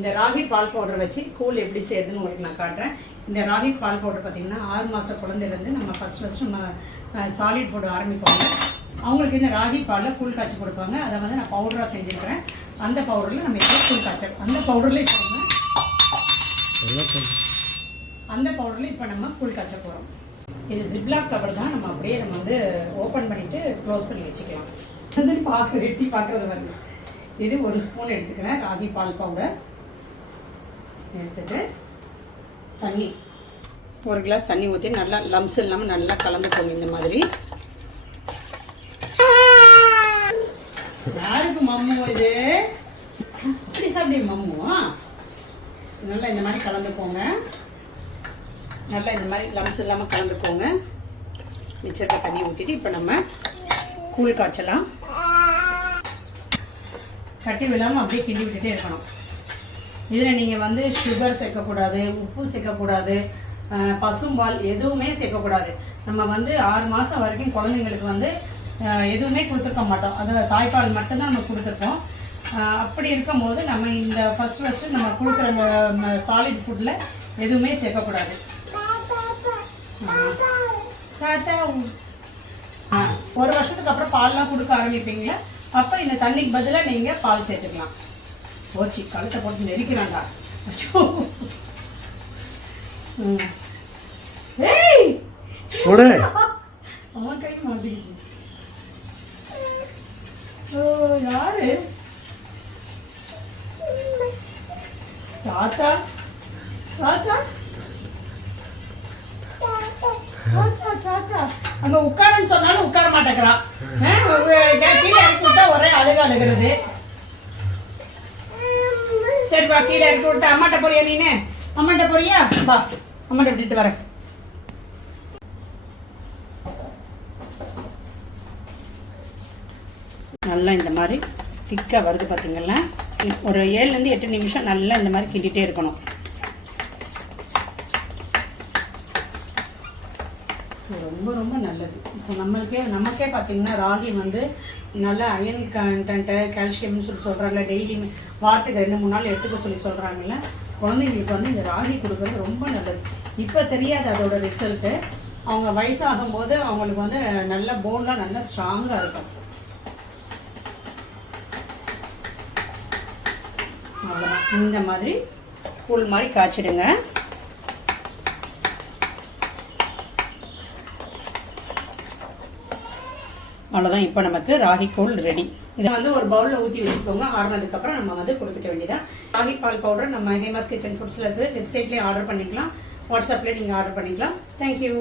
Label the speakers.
Speaker 1: இந்த ராகி பால் பவுடர் வச்சு கூழ் எப்படி செய்யறதுன்னு உங்களுக்கு நான் காட்டுறேன். இந்த ராகி பால் பவுடர் பார்த்தீங்கன்னா ஆறு மாத குழந்தையிலேருந்து நம்ம ஃபஸ்ட் ஃபஸ்ட் நம்ம சாலிட் ஃபுட் ஆரம்பிப்பாங்க அவங்களுக்கு இந்த ராகி பாலில் கூழ் காய்ச்சி கொடுப்பாங்க. அதை வந்து நான் பவுடராக செஞ்சுருக்கிறேன் அந்த பவுடரில் நம்ம இப்போ கூழ் காய்ச்சல் அந்த பவுடரில் இப்போ நம்ம அந்த பவுடரில் இப்போ நம்ம கூழ் காய்ச்ச போகிறோம் இது ஜிப்லாக் கவர் தான். நம்ம அப்படியே நம்ம வந்து ஓப்பன் பண்ணிவிட்டு க்ளோஸ் பண்ணி வச்சுக்கலாம். வந்து பார்க்க வெட்டி பார்க்குறது வருது இது ஒரு ஸ்பூன் எடுத்துக்கிறேன் ராகி பால் பவுடர் எடுத்துட்டு தண்ணி. ஒரு கிளாஸ் தண்ணி ஊற்றி நல்லா லம்ஸ் இல்லாமல் நல்லா கலந்துக்கோங்க இந்த மாதிரி. யாருக்கு மம்மு இது? அப்படி சாப்பிடு மம்மு நல்லா இந்த மாதிரி கலந்துக்கோங்க. நல்லா இந்த மாதிரி லம்ஸ் இல்லாமல் கலந்துக்கோங்க. மிச்சர்க்க தண்ணி ஊற்றிட்டு இப்போ நம்ம கூழ் காய்ச்சலாம். கட்டி விழாமல் அப்படியே கிண்டி விட்டுட்டே இருக்கணும். இதில் நீங்கள் வந்து சுகர் சேர்க்கக்கூடாது உப்பு சேர்க்கக்கூடாது பசும்பால் எதுவுமே சேர்க்கக்கூடாது. நம்ம வந்து ஆறு மாதம் வரைக்கும் குழந்தைங்களுக்கு வந்து எதுவுமே கொடுத்துருக்க மாட்டோம். அது தாய்ப்பால் மட்டும்தான் நம்ம கொடுத்துருப்போம். அஹ், அப்படி இருக்கும்போது நம்ம இந்த ஃபஸ்ட் ஃபஸ்ட்டு நம்ம கொடுக்குற அந்த சாலிட் ஃபுட்டில் எதுவுமே சேர்க்கக்கூடாது. ஒரு வருஷத்துக்கு அப்புறம் பால்லாம் கொடுக்க ஆரம்பிப்பீங்களா? அப்போ இந்த தண்ணிக்கு பதிலாக நீங்கள் பால் சேர்த்துக்கலாம். போச்சு கழுத்தை போட்டு நெரிக்கிறான்டா. ஐயோ. ஏய்!
Speaker 2: கொடு
Speaker 1: அவன் கை மாட்டிக்கிச்சு. ஓ யாரு? தாத்தா? தாத்தா? அங்க உட்காருன்னு சொன்னாலும் உட்கார மாட்டேங்கிறான். கீழே இறக்கி விட்டா ஒரே அழுக அழுகிறது. வா கீழே இறக்கி விட்டு அம்மாட்ட போறியா நீனு? அம்மாட்ட போறியா? வா அம்மாட்ட விட்டுட்டு வரேன். நல்லா இந்த மாதிரி திக்காக வருது பார்த்தீங்களா ஒரு ஏழுலேருந்து எட்டு நிமிஷம் நல்லா இந்த மாதிரி கிண்டிகிட்டே இருக்கணும். ஸோ ரொம்ப ரொம்ப நல்லது. இப்போ நம்மளுக்கே நமக்கே பார்த்தீங்கன்னா ராகி வந்து நல்ல அயன் கண்டென்ட்டு கால்சியம்னு சொல்லி சொல்கிறாங்க டெய்லி வாரத்துக்கு ரெண்டு மூணு நாள் எடுத்துக்க சொல்லி சொல்கிறாங்கல்ல குழந்தைங்களுக்கு வந்து இந்த ராகி கொடுக்குறது ரொம்ப நல்லது. இப்போ தெரியாது அதோட ரிசல்ட்டு அவங்க வயசாகும் போது அவங்களுக்கு வந்து நல்ல போன்லாம் நல்லா ஸ்ட்ராங்காக இருக்கும். அவ்வளோதான் இந்த மாதிரி கூழ் மாதிரி காய்ச்சிடுங்க. அவ்வளோதான் இப்போ நமக்கு ராகி ரெடி இதை வந்து ஒரு பவுலில் ஊற்றி வச்சுக்கோங்க. ஆறுனதுக்கப்புறம் நம்ம வந்து கொடுத்துக்க வேண்டியதான் ராகி பால் பவுடர் நம்ம ஹேமாஸ் கிச்சன் ஃபுட்ஸில் இருக்குது வெப்சைட்லேயே ஆர்டர் பண்ணிக்கலாம். வாட்ஸ்அப்லேயே நீங்கள் ஆர்டர் பண்ணிக்கலாம். தேங்க்யூ